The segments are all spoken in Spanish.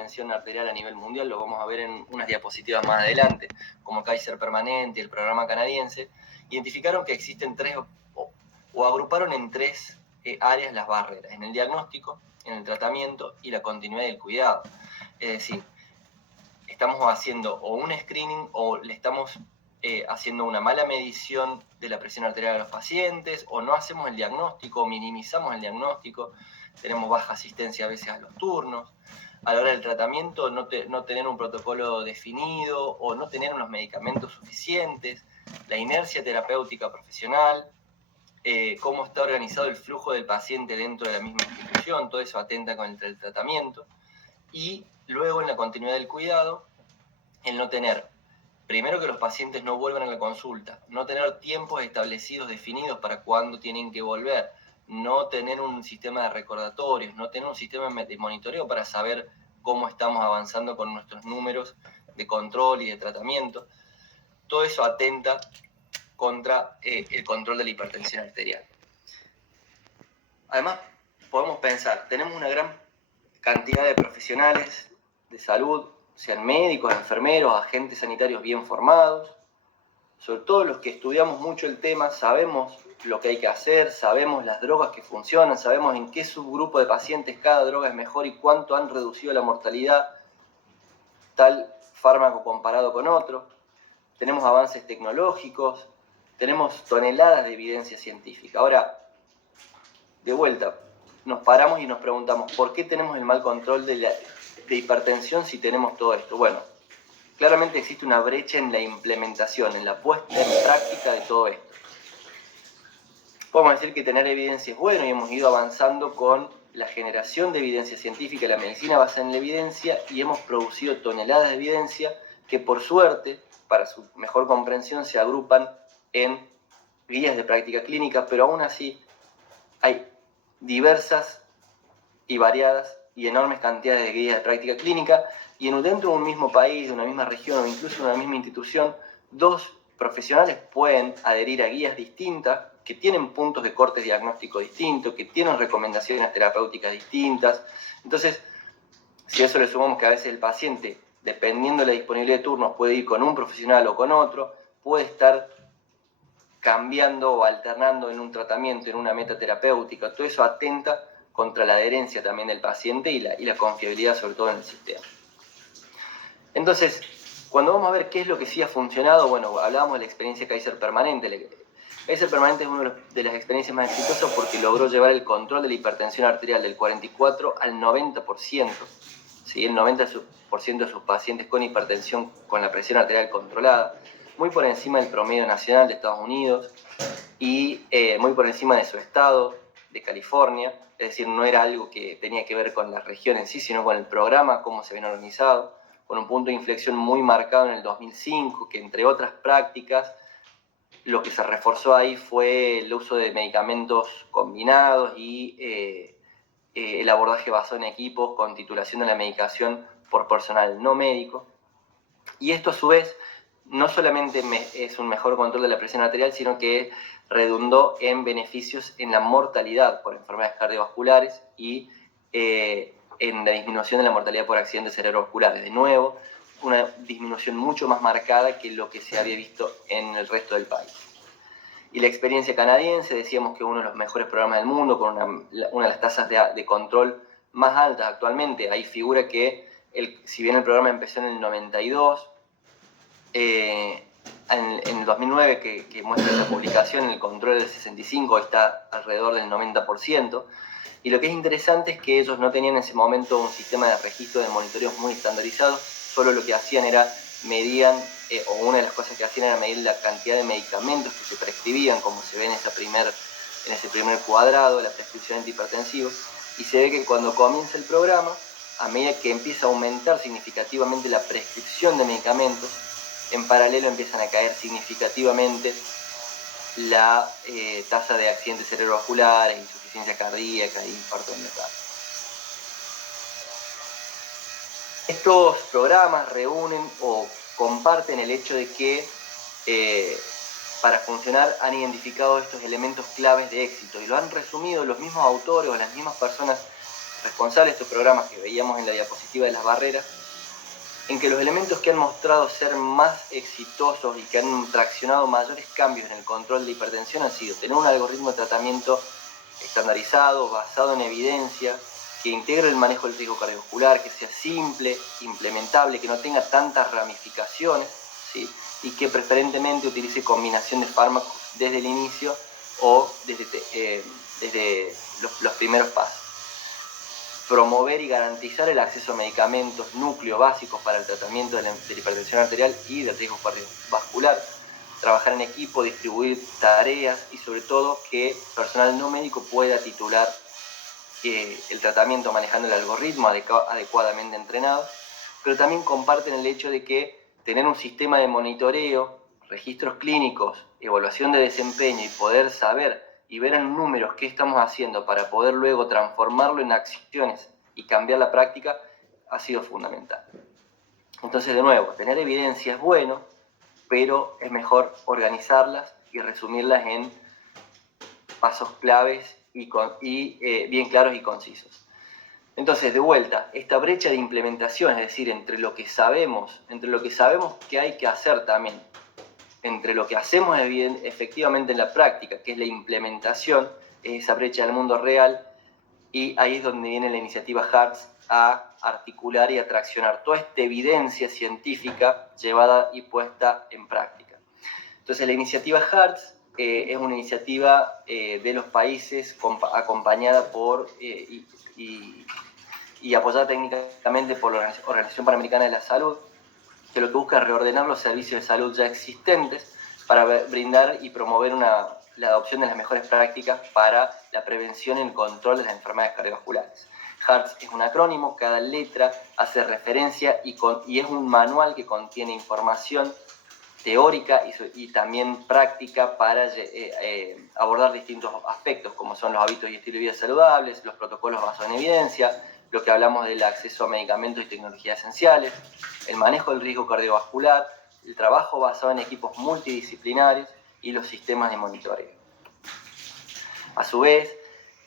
hipertensión arterial a nivel mundial, lo vamos a ver en unas diapositivas más adelante, como Kaiser Permanente y el programa canadiense, identificaron que existen tres, o agruparon en tres áreas las barreras: en el diagnóstico, en el tratamiento y la continuidad del cuidado. Es decir, estamos haciendo o un screening o le estamos haciendo una mala medición de la presión arterial a los pacientes, o no hacemos el diagnóstico, o minimizamos el diagnóstico, tenemos baja asistencia a veces a los turnos. A la hora del tratamiento, no tener un protocolo definido o no tener unos medicamentos suficientes, la inercia terapéutica profesional, cómo está organizado el flujo del paciente dentro de la misma institución, todo eso atenta contra el tratamiento. Y luego, en la continuidad del cuidado, el no tener, primero, que los pacientes no vuelvan a la consulta, no tener tiempos establecidos, definidos para cuándo tienen que volver, no tener un sistema de recordatorios, no tener un sistema de monitoreo para saber cómo estamos avanzando con nuestros números de control y de tratamiento. Todo eso atenta contra el control de la hipertensión arterial. Además, podemos pensar, tenemos una gran cantidad de profesionales de salud, sean médicos, enfermeros, agentes sanitarios bien formados. Sobre todo los que estudiamos mucho el tema, sabemos lo que hay que hacer, sabemos las drogas que funcionan, sabemos en qué subgrupo de pacientes cada droga es mejor y cuánto han reducido la mortalidad tal fármaco comparado con otro. Tenemos avances tecnológicos, tenemos toneladas de evidencia científica. Ahora, de vuelta, nos paramos y nos preguntamos, ¿por qué tenemos el mal control de hipertensión si tenemos todo esto? Bueno, claramente existe una brecha en la implementación, en la puesta en práctica de todo esto. Podemos decir que tener evidencia es bueno y hemos ido avanzando con la generación de evidencia científica, la medicina basada en la evidencia, y hemos producido toneladas de evidencia que, por suerte, para su mejor comprensión, se agrupan en guías de práctica clínica, pero aún así hay diversas y variadas y enormes cantidades de guías de práctica clínica, y dentro de un mismo país, de una misma región o incluso de una misma institución, dos profesionales pueden adherir a guías distintas, que tienen puntos de corte diagnóstico distintos, que tienen recomendaciones terapéuticas distintas. Entonces, si a eso le sumamos que a veces el paciente, dependiendo de la disponibilidad de turnos, puede ir con un profesional o con otro, puede estar cambiando o alternando en un tratamiento, en una meta terapéutica, todo eso atenta contra la adherencia también del paciente y la confiabilidad, sobre todo en el sistema. Entonces, cuando vamos a ver qué es lo que sí ha funcionado, bueno, hablábamos de la experiencia Kaiser Permanente. Kaiser Permanente es una de las experiencias más exitosas porque logró llevar el control de la hipertensión arterial del 44 al 90%. ¿Sí? El 90% de sus pacientes con hipertensión con la presión arterial controlada, muy por encima del promedio nacional de Estados Unidos y muy por encima de su estado, de California. Es decir, no era algo que tenía que ver con la región en sí, sino con el programa, cómo se habían organizado, con un punto de inflexión muy marcado en el 2005, que entre otras prácticas, lo que se reforzó ahí fue el uso de medicamentos combinados y el abordaje basado en equipos con titulación de la medicación por personal no médico. Y esto, a su vez, no solamente es un mejor control de la presión arterial, sino que redundó en beneficios en la mortalidad por enfermedades cardiovasculares y en la disminución de la mortalidad por accidentes cerebrovasculares. De nuevo, una disminución mucho más marcada que lo que se había visto en el resto del país. Y la experiencia canadiense, decíamos que uno de los mejores programas del mundo, con una de las tasas de control más altas actualmente. Ahí figura que, si bien el programa empezó en el 92, en el 2009 que muestra esa publicación, el control del 65 está alrededor del 90%. Y lo que es interesante es que ellos no tenían en ese momento un sistema de registro de monitoreos muy estandarizado, solo lo que hacían era medían, o una de las cosas que hacían era medir la cantidad de medicamentos que se prescribían, como se ve en ese primer cuadrado, la prescripción antihipertensiva, y se ve que cuando comienza el programa, a medida que empieza a aumentar significativamente la prescripción de medicamentos, en paralelo empiezan a caer significativamente la tasa de accidentes cerebrovasculares, insuficiencia cardíaca e infarto miocardio. Estos programas reúnen o comparten el hecho de que para funcionar han identificado estos elementos claves de éxito y lo han resumido los mismos autores o las mismas personas responsable de estos programas que veíamos en la diapositiva de las barreras, en que los elementos que han mostrado ser más exitosos y que han traccionado mayores cambios en el control de hipertensión han sido tener un algoritmo de tratamiento estandarizado, basado en evidencia, que integre el manejo del riesgo cardiovascular, que sea simple, implementable, que no tenga tantas ramificaciones, ¿sí? Y que preferentemente utilice combinación de fármacos desde el inicio o desde los primeros pasos. Promover y garantizar el acceso a medicamentos núcleo básicos para el tratamiento de la hipertensión arterial y del riesgo cardiovascular. Trabajar en equipo, distribuir tareas y sobre todo que personal no médico pueda titular el tratamiento manejando el algoritmo adecuadamente entrenado, pero también comparten el hecho de que tener un sistema de monitoreo, registros clínicos, evaluación de desempeño y poder saber y ver en números qué estamos haciendo para poder luego transformarlo en acciones y cambiar la práctica ha sido fundamental. Entonces, de nuevo, tener evidencia es bueno, pero es mejor organizarlas y resumirlas en pasos claves y bien claros y concisos. Entonces, de vuelta, esta brecha de implementación, es decir, entre lo que sabemos que hay que hacer también, entre lo que hacemos efectivamente en la práctica, que es la implementación, es esa brecha del mundo real, y ahí es donde viene la iniciativa HEARTS a articular y a traccionar toda esta evidencia científica llevada y puesta en práctica. Entonces, la iniciativa HEARTS es una iniciativa de los países acompañada por y apoyada técnicamente por la Organización Panamericana de la Salud, que lo que busca es reordenar los servicios de salud ya existentes para brindar y promover la adopción de las mejores prácticas para la prevención y el control de las enfermedades cardiovasculares. HEARTS es un acrónimo, cada letra hace referencia y es un manual que contiene información teórica y también práctica para abordar distintos aspectos, como son los hábitos y estilo de vida saludables, los protocolos basados en evidencia, lo que hablamos del acceso a medicamentos y tecnologías esenciales, el manejo del riesgo cardiovascular, el trabajo basado en equipos multidisciplinarios y los sistemas de monitoreo. A su vez,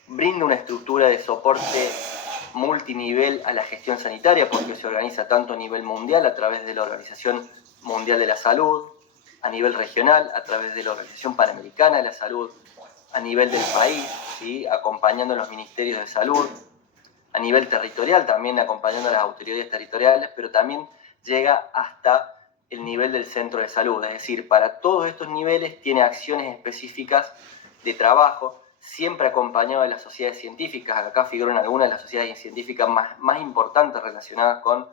brinda una estructura de soporte multinivel a la gestión sanitaria, porque se organiza tanto a nivel mundial a través de la Organización Mundial de la Salud, a nivel regional a través de la Organización Panamericana de la Salud, a nivel del país, ¿sí? Acompañando a los ministerios de salud, a nivel territorial también acompañando a las autoridades territoriales, pero también llega hasta el nivel del centro de salud, es decir, para todos estos niveles tiene acciones específicas de trabajo, siempre acompañado de las sociedades científicas. Acá figuran algunas de las sociedades científicas más importantes relacionadas con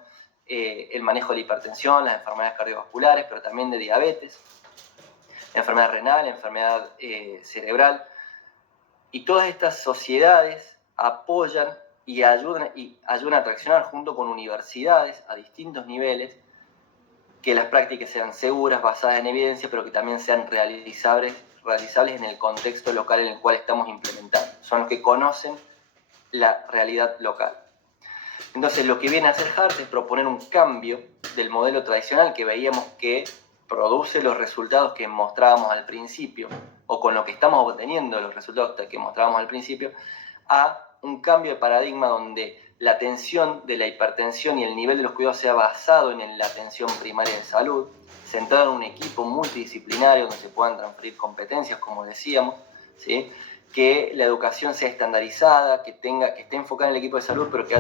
el manejo de la hipertensión, las enfermedades cardiovasculares, pero también de diabetes, enfermedad renal, enfermedad cerebral. Y todas estas sociedades apoyan y ayudan a traccionar junto con universidades a distintos niveles que las prácticas sean seguras, basadas en evidencia, pero que también sean realizables en el contexto local en el cual estamos implementando. Son los que conocen la realidad local. Entonces, lo que viene a hacer HEARTS es proponer un cambio del modelo tradicional que veíamos que produce los resultados que mostrábamos al principio, o con lo que estamos obteniendo los resultados que mostrábamos al principio, a un cambio de paradigma donde la atención de la hipertensión y el nivel de los cuidados sea basado en la atención primaria de salud, centrado en un equipo multidisciplinario donde se puedan transferir competencias, como decíamos, ¿sí? Que la educación sea estandarizada, que esté enfocada en el equipo de salud, pero que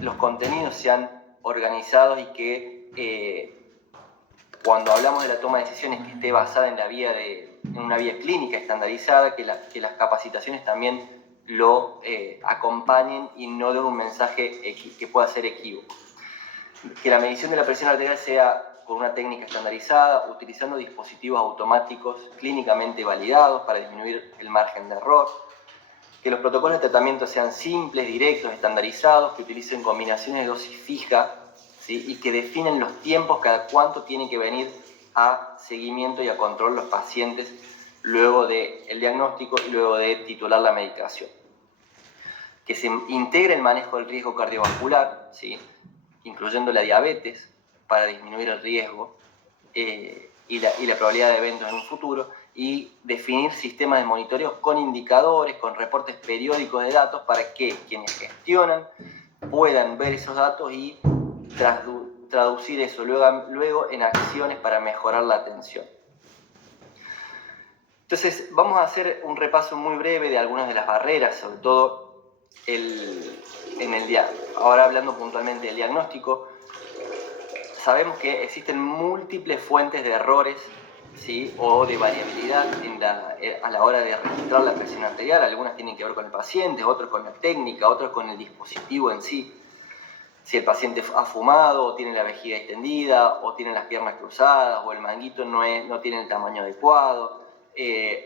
los contenidos sean organizados y que cuando hablamos de la toma de decisiones que esté basada en una vía clínica estandarizada, que las capacitaciones también lo acompañen y no den un mensaje que pueda ser equívoco. Que la medición de la presión arterial sea con una técnica estandarizada, utilizando dispositivos automáticos clínicamente validados para disminuir el margen de error. Que los protocolos de tratamiento sean simples, directos, estandarizados, que utilicen combinaciones de dosis fija, ¿sí? Y que definen los tiempos cada cuánto tiene que venir a seguimiento y a control los pacientes luego del diagnóstico y luego de titular la medicación. Que se integre el manejo del riesgo cardiovascular, ¿sí? Incluyendo la diabetes, para disminuir el riesgo y la probabilidad de eventos en un futuro, y definir sistemas de monitoreo con indicadores, con reportes periódicos de datos para que quienes gestionan puedan ver esos datos y traducir eso luego en acciones para mejorar la atención. Entonces, vamos a hacer un repaso muy breve de algunas de las barreras, sobre todo ahora hablando puntualmente del diagnóstico. Sabemos que existen múltiples fuentes de errores, ¿sí?, o de variabilidad a la hora de registrar la presión arterial. Algunas tienen que ver con el paciente, otras con la técnica, otras con el dispositivo en sí. Si el paciente ha fumado, o tiene la vejiga extendida, o tiene las piernas cruzadas, o el manguito no tiene el tamaño adecuado,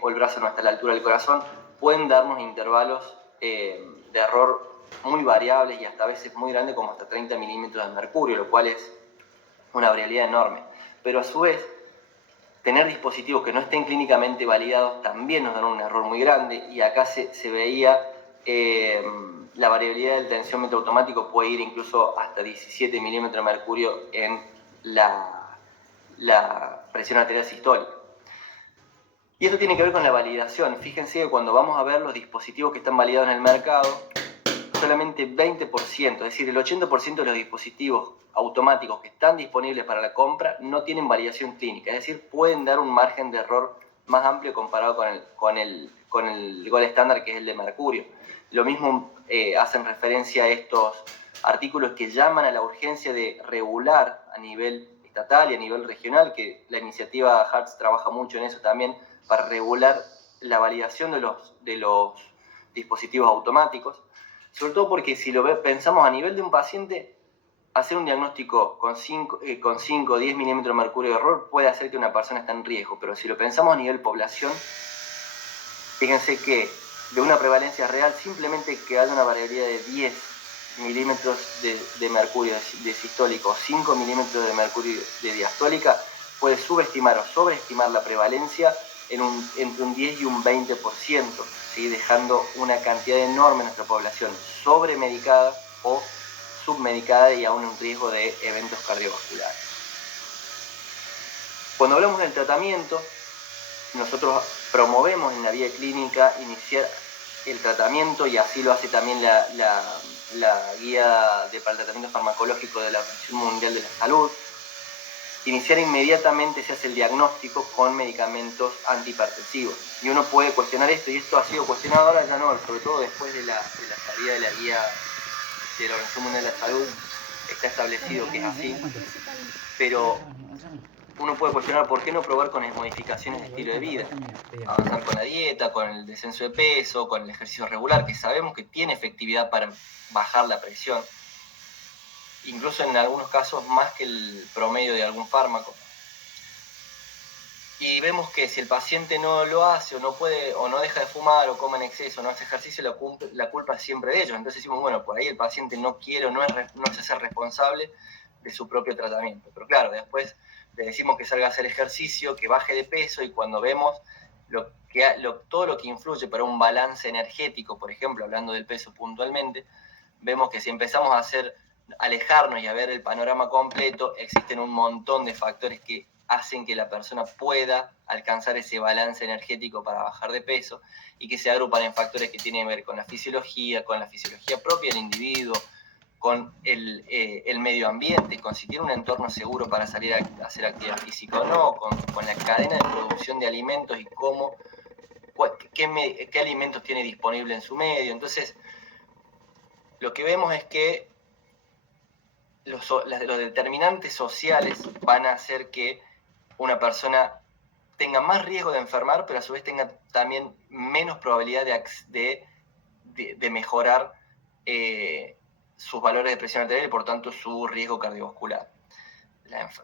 o el brazo no está a la altura del corazón, pueden darnos intervalos de error muy variables y hasta a veces muy grandes, como hasta 30 milímetros de mercurio, lo cual es una variabilidad enorme. Pero a su vez, tener dispositivos que no estén clínicamente validados también nos dan un error muy grande, y acá se veía la variabilidad del tensiómetro automático puede ir incluso hasta 17 milímetros de mercurio en la presión arterial sistólica. Y esto tiene que ver con la validación. Fíjense que cuando vamos a ver los dispositivos que están validados en el mercado, solamente 20%, es decir, el 80% de los dispositivos automáticos que están disponibles para la compra no tienen validación clínica, es decir, pueden dar un margen de error más amplio comparado con el gold estándar, que es el de mercurio. Lo mismo hacen referencia a estos artículos que llaman a la urgencia de regular a nivel estatal y a nivel regional, que la iniciativa HEARTS trabaja mucho en eso también, para regular la validación de los dispositivos automáticos, sobre todo porque si pensamos a nivel de un paciente, hacer un diagnóstico con 5 o 10 milímetros de mercurio de error puede hacer que una persona esté en riesgo, pero si lo pensamos a nivel población, fíjense que de una prevalencia real, simplemente que haya una variabilidad de 10 milímetros de mercurio de sistólico o 5 milímetros de mercurio de diastólica puede subestimar o sobreestimar la prevalencia entre un 10 y un 20%, ¿sí?, dejando una cantidad enorme de nuestra población sobremedicada o submedicada y aún en riesgo de eventos cardiovasculares. Cuando hablamos del tratamiento, nosotros promovemos en la vía clínica iniciar el tratamiento, y así lo hace también la guía para el tratamiento farmacológico de la Organización Mundial de la Salud. Iniciar inmediatamente se hace el diagnóstico con medicamentos antihipertensivos. Y uno puede cuestionar esto, y esto ha sido cuestionado ahora, ya no, sobre todo después de la salida de la guía de la Organización Mundial de la Salud, está establecido que es así, pero uno puede cuestionar por qué no probar con modificaciones de estilo de vida, avanzar con la dieta, con el descenso de peso, con el ejercicio regular, que sabemos que tiene efectividad para bajar la presión, incluso en algunos casos más que el promedio de algún fármaco. Y vemos que si el paciente no lo hace, o no puede, o no deja de fumar, o come en exceso, no hace ejercicio, la culpa es siempre de ellos. Entonces decimos, bueno, por ahí el paciente no quiere o no se hace responsable de su propio tratamiento. Pero claro, después le decimos que salga a hacer ejercicio, que baje de peso, y cuando vemos todo lo que influye para un balance energético, por ejemplo, hablando del peso puntualmente, vemos que si empezamos a alejarnos y a ver el panorama completo, existen un montón de factores que hacen que la persona pueda alcanzar ese balance energético para bajar de peso, y que se agrupan en factores que tienen que ver con la fisiología propia del individuo, con el medio ambiente, con si tiene un entorno seguro para salir a hacer actividad física o no, con la cadena de producción de alimentos y qué alimentos tiene disponible en su medio. Entonces, lo que vemos es que los determinantes sociales van a hacer que una persona tenga más riesgo de enfermar, pero a su vez tenga también menos probabilidad de mejorar sus valores de presión arterial y por tanto su riesgo cardiovascular. Las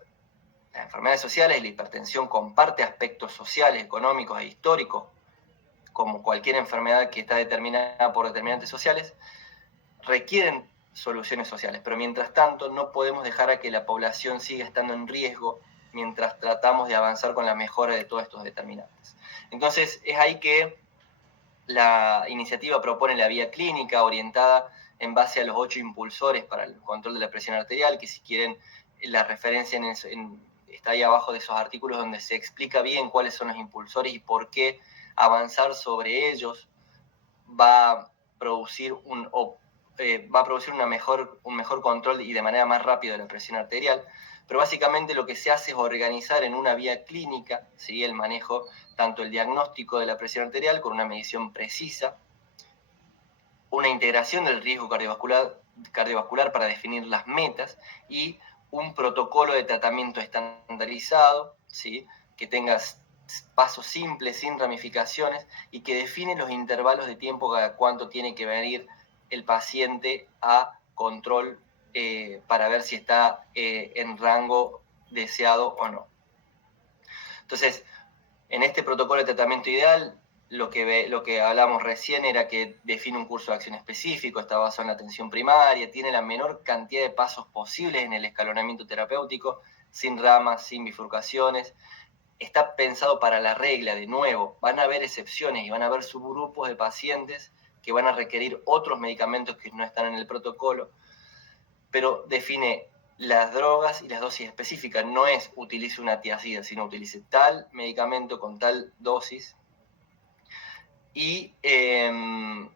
enfermedades sociales y la hipertensión comparte aspectos sociales, económicos e históricos, como cualquier enfermedad que está determinada por determinantes sociales, requieren soluciones sociales, pero mientras tanto no podemos dejar a que la población siga estando en riesgo mientras tratamos de avanzar con la mejora de todos estos determinantes. Entonces es ahí que la iniciativa propone la vía clínica orientada en base a los 8 impulsores para el control de la presión arterial, que si quieren la referencia está ahí abajo de esos artículos donde se explica bien cuáles son los impulsores y por qué avanzar sobre ellos va a producir un mejor control y de manera más rápida de la presión arterial. Pero básicamente lo que se hace es organizar en una vía clínica, ¿sí?, el manejo, tanto el diagnóstico de la presión arterial con una medición precisa, una integración del riesgo cardiovascular para definir las metas y un protocolo de tratamiento estandarizado, ¿sí?, que tenga pasos simples, sin ramificaciones, y que define los intervalos de tiempo cada cuánto tiene que venir el paciente a control para ver si está en rango deseado o no. Entonces, en este protocolo de tratamiento ideal, lo que hablamos recién era que define un curso de acción específico, está basado en la atención primaria, tiene la menor cantidad de pasos posibles en el escalonamiento terapéutico, sin ramas, sin bifurcaciones. Está pensado para la regla, de nuevo, van a haber excepciones y van a haber subgrupos de pacientes que van a requerir otros medicamentos que no están en el protocolo, pero define las drogas y las dosis específicas. No es utilice una tiazida, sino utilice tal medicamento con tal dosis. Y tienen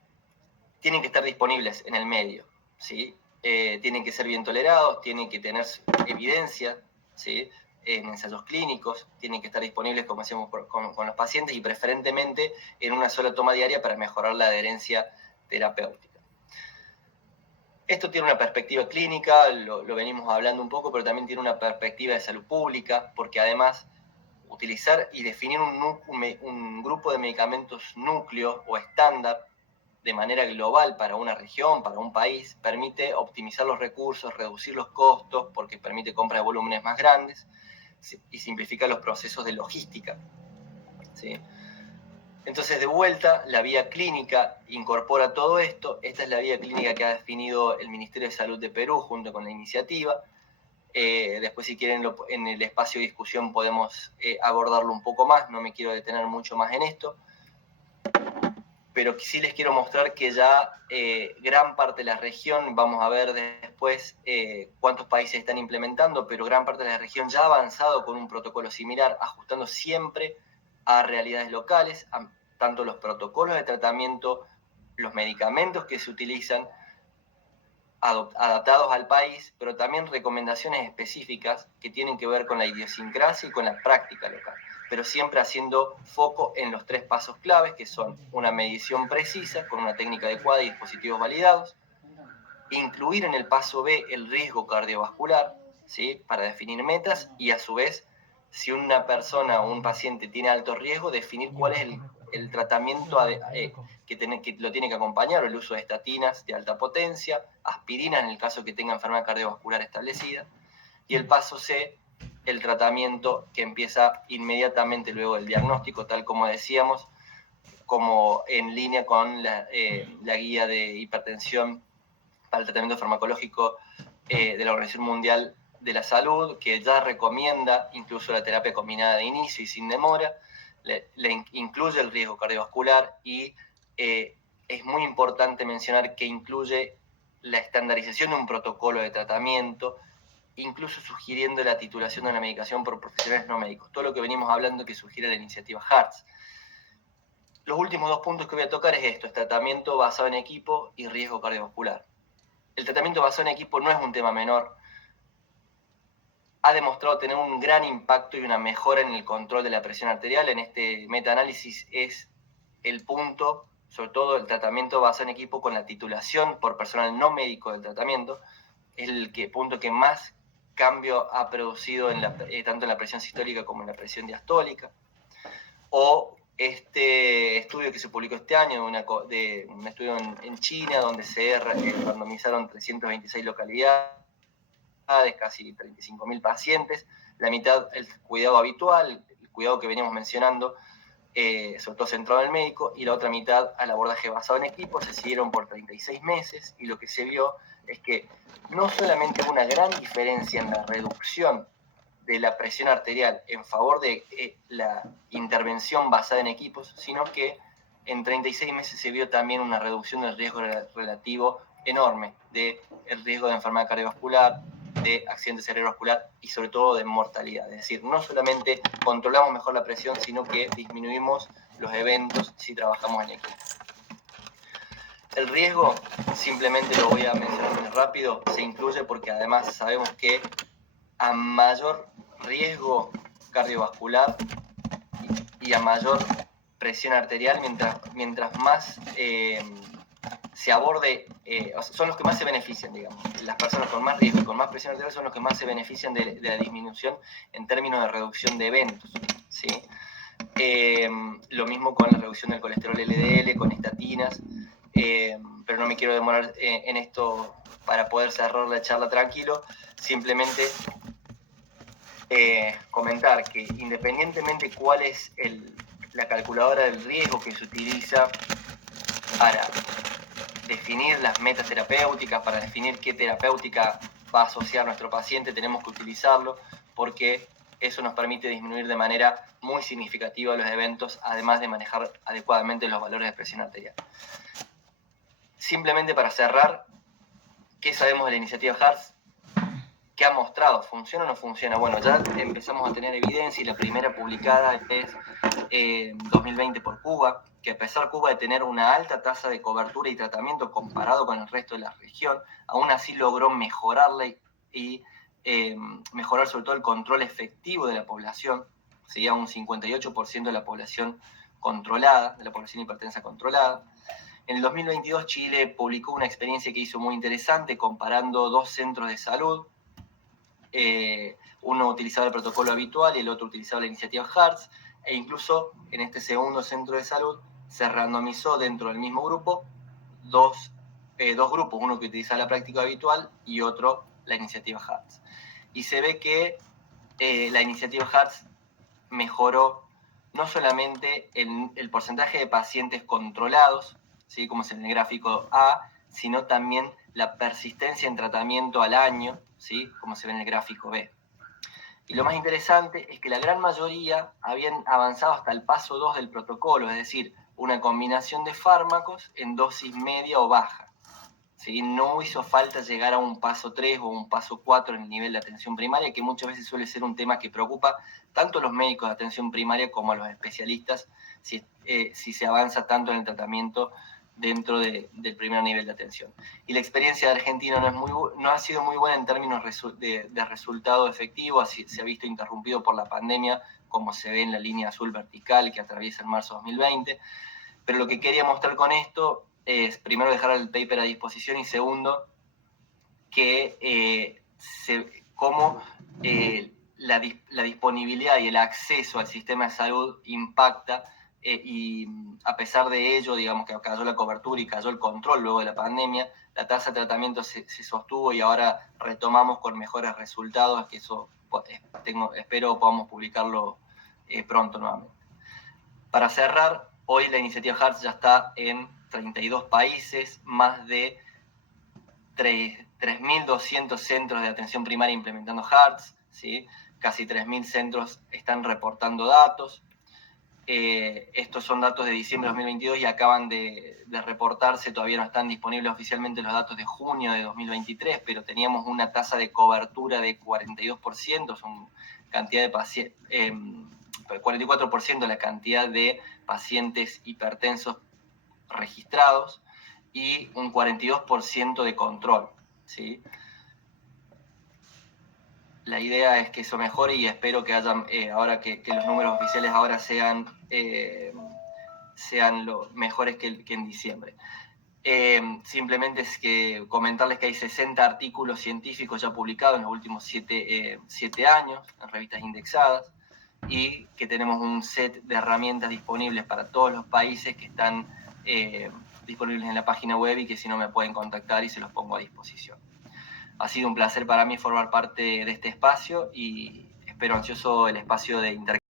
que estar disponibles en el medio, ¿sí? Tienen que ser bien tolerados, tienen que tener evidencia, ¿sí?, en ensayos clínicos, tienen que estar disponibles, como hacemos con los pacientes, y preferentemente en una sola toma diaria para mejorar la adherencia terapéutica. Esto tiene una perspectiva clínica, lo venimos hablando un poco, pero también tiene una perspectiva de salud pública, porque además utilizar y definir un grupo de medicamentos núcleo o estándar de manera global para una región, para un país, permite optimizar los recursos, reducir los costos, porque permite compra de volúmenes más grandes y simplifica los procesos de logística, ¿sí? Entonces, de vuelta, la vía clínica incorpora todo esto. Esta es la vía clínica que ha definido el Ministerio de Salud de Perú junto con la iniciativa. Después, si quieren, en el espacio de discusión podemos abordarlo un poco más. No me quiero detener mucho más en esto. Pero sí les quiero mostrar que ya gran parte de la región, vamos a ver después cuántos países están implementando, pero gran parte de la región ya ha avanzado con un protocolo similar, ajustando siempre a realidades locales, a tanto los protocolos de tratamiento, los medicamentos que se utilizan, adaptados al país, pero también recomendaciones específicas que tienen que ver con la idiosincrasia y con la práctica local, pero siempre haciendo foco en los 3 pasos claves, que son una medición precisa con una técnica adecuada y dispositivos validados, incluir en el paso B el riesgo cardiovascular, ¿sí?, para definir metas, y a su vez, si una persona o un paciente tiene alto riesgo, definir cuál es el tratamiento que lo tiene que acompañar, o el uso de estatinas de alta potencia, aspirina en el caso que tenga enfermedad cardiovascular establecida, y el paso C, el tratamiento que empieza inmediatamente luego del diagnóstico, tal como decíamos, como en línea con la guía de hipertensión para el tratamiento farmacológico de la Organización Mundial de la Salud, que ya recomienda incluso la terapia combinada de inicio y sin demora, le incluye el riesgo cardiovascular, y es muy importante mencionar que incluye la estandarización de un protocolo de tratamiento, incluso sugiriendo la titulación de una medicación por profesionales no médicos, todo lo que venimos hablando que sugiere la iniciativa HEARTS. Los últimos 2 puntos que voy a tocar es esto: tratamiento basado en equipo y riesgo cardiovascular. El tratamiento basado en equipo no es un tema menor. Ha demostrado tener un gran impacto y una mejora en el control de la presión arterial. En este metaanálisis es el punto, sobre todo el tratamiento basado en equipo con la titulación por personal no médico del tratamiento, es el punto que más cambio ha producido tanto en la presión sistólica como en la presión diastólica. O este estudio que se publicó este año, de un estudio en China, donde se randomizaron 326 localidades, casi 35.000 pacientes, la mitad el cuidado habitual, el cuidado que veníamos mencionando, sobre todo centrado en el médico, y la otra mitad al abordaje basado en equipo. Se siguieron por 36 meses, y lo que se vio es que no solamente hubo una gran diferencia en la reducción de la presión arterial en favor de la intervención basada en equipos, sino que en 36 meses se vio también una reducción del riesgo relativo enorme, del riesgo de enfermedad cardiovascular, de accidente cerebrovascular y sobre todo de mortalidad. Es decir, no solamente controlamos mejor la presión, sino que disminuimos los eventos si trabajamos en equipo. El riesgo, simplemente lo voy a mencionar muy rápido, se incluye porque además sabemos que a mayor riesgo cardiovascular y a mayor presión arterial, mientras más se aborde, son los que más se benefician, digamos. Las personas con más riesgo y con más presión arterial son los que más se benefician de la disminución en términos de reducción de eventos, ¿sí? Lo mismo con la reducción del colesterol LDL, con estatinas, pero no me quiero demorar en esto para poder cerrar la charla tranquilo. Simplemente comentar que independientemente cuál es la calculadora del riesgo que se utiliza para definir las metas terapéuticas, para definir qué terapéutica va a asociar nuestro paciente, tenemos que utilizarlo porque eso nos permite disminuir de manera muy significativa los eventos, además de manejar adecuadamente los valores de presión arterial. Simplemente para cerrar, ¿qué sabemos de la iniciativa HEARTS? ¿Qué ha mostrado? ¿Funciona o no funciona? Bueno, ya empezamos a tener evidencia y la primera publicada es en 2020 por Cuba, que a pesar Cuba de tener una alta tasa de cobertura y tratamiento comparado con el resto de la región, aún así logró mejorarla y mejorar sobre todo el control efectivo de la población. Sería un 58% de la población controlada, de la población hipertensa controlada. En el 2022 Chile publicó una experiencia que hizo muy interesante comparando dos centros de salud. Uno utilizaba el protocolo habitual y el otro utilizaba la iniciativa HEARTS, e incluso en este segundo centro de salud se randomizó dentro del mismo grupo dos grupos, uno que utilizaba la práctica habitual y otro la iniciativa HEARTS. Y se ve que la iniciativa HEARTS mejoró no solamente el porcentaje de pacientes controlados, ¿sí?, como es en el gráfico A, sino también la persistencia en tratamiento al año, ¿sí?, como se ve en el gráfico B. Y lo más interesante es que la gran mayoría habían avanzado hasta el paso 2 del protocolo, es decir, una combinación de fármacos en dosis media o baja. ¿Sí? No hizo falta llegar a un paso 3 o un paso 4 en el nivel de atención primaria, que muchas veces suele ser un tema que preocupa tanto a los médicos de atención primaria como a los especialistas, si se avanza tanto en el tratamiento dentro del primer nivel de atención. Y la experiencia de Argentina no ha sido muy buena en términos de resultado efectivo, así se ha visto interrumpido por la pandemia, como se ve en la línea azul vertical que atraviesa el marzo 2020. Pero lo que quería mostrar con esto es, primero, dejar el paper a disposición y segundo, que cómo la disponibilidad y el acceso al sistema de salud impacta y a pesar de ello, digamos que cayó la cobertura y cayó el control luego de la pandemia, la tasa de tratamiento se sostuvo y ahora retomamos con mejores resultados, que eso espero podamos publicarlo pronto nuevamente. Para cerrar, hoy la iniciativa HEARTS ya está en 32 países, más de 3.200 centros de atención primaria implementando HEARTS, ¿sí? Casi 3.000 centros están reportando datos. Estos son datos de diciembre de 2022 y acaban de reportarse, todavía no están disponibles oficialmente los datos de junio de 2023, pero teníamos una tasa de cobertura de 42%, son cantidad de pacientes, 44% de la cantidad de pacientes hipertensos registrados y un 42% de control, ¿sí? La idea es que eso mejore y espero que hayan, ahora que los números oficiales ahora sean los mejores que en diciembre. Simplemente es que comentarles que hay 60 artículos científicos ya publicados en los últimos 7 años en revistas indexadas y que tenemos un set de herramientas disponibles para todos los países que están disponibles en la página web y que si no me pueden contactar y se los pongo a disposición. Ha sido un placer para mí formar parte de este espacio y espero ansioso el espacio de intercambio.